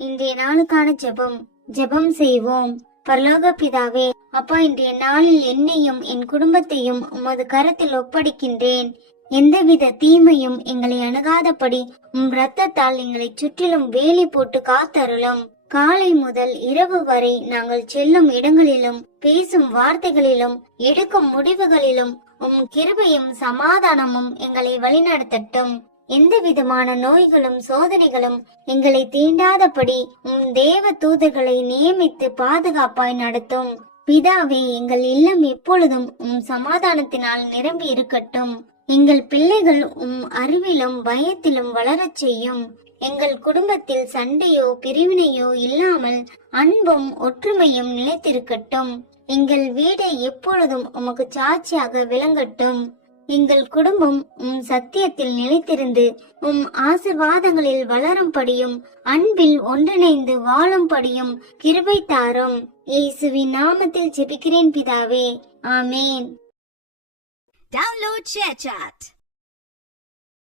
இன்றைய நாளுக்கான ஜெபம் செய்வோம். பரலோக பிதாவே, அப்பா, இன்றைய நாளில் என்னையும் என் குடும்பத்தையும் உமது கரத்தில் ஒப்படைக்கின்றேன். எந்தவித தீமையும் எங்களை அணுகாதபடி இரத்தத்தால் எங்களை சுற்றிலும் வேலி போட்டு காத்தருளும். காலை முதல் இரவு வரை நாங்கள் செல்லும் இடங்களிலும், பேசும் வார்த்தைகளிலும், எடுக்கும் முடிவுகளிலும் கிருபையும் சமாதானமும் எங்களை வழிநடத்தட்டும். எந்த விதமான நோய்களும் சோதனைகளும் எங்களை தீண்டாதபடி தேவ தூதர்களை நியமித்து பாதுகாப்பாய் நடத்தும். பிதாவே, எங்கள் இல்லம் எப்பொழுதும் சமாதானத்தினால் நிரம்பி இருக்கட்டும். எங்கள் பிள்ளைகள் அறிவிலும் பயத்திலும் வளரச் செய்யும். எங்கள் குடும்பத்தில் சண்டையோ பிரிவினையோ இல்லாமல் அன்பும் ஒற்றுமையும் நிலைத்திருக்கட்டும். எங்கள் வீடு எப்பொழுதும் உமக்கு சாட்சியாக விளங்கட்டும். எங்கள் குடும்பம் சத்தியத்தில் நிலைத்திருந்து ஆசீர்வாதங்களில் வளரும்படியும் அன்பில் ஒன்றிணைந்து வாழும்படியும் கிருபை தாரும். இயேசுவின் நாமத்தில் ஜெபிக்கிறேன் பிதாவே, ஆமேன். Download ShareChat.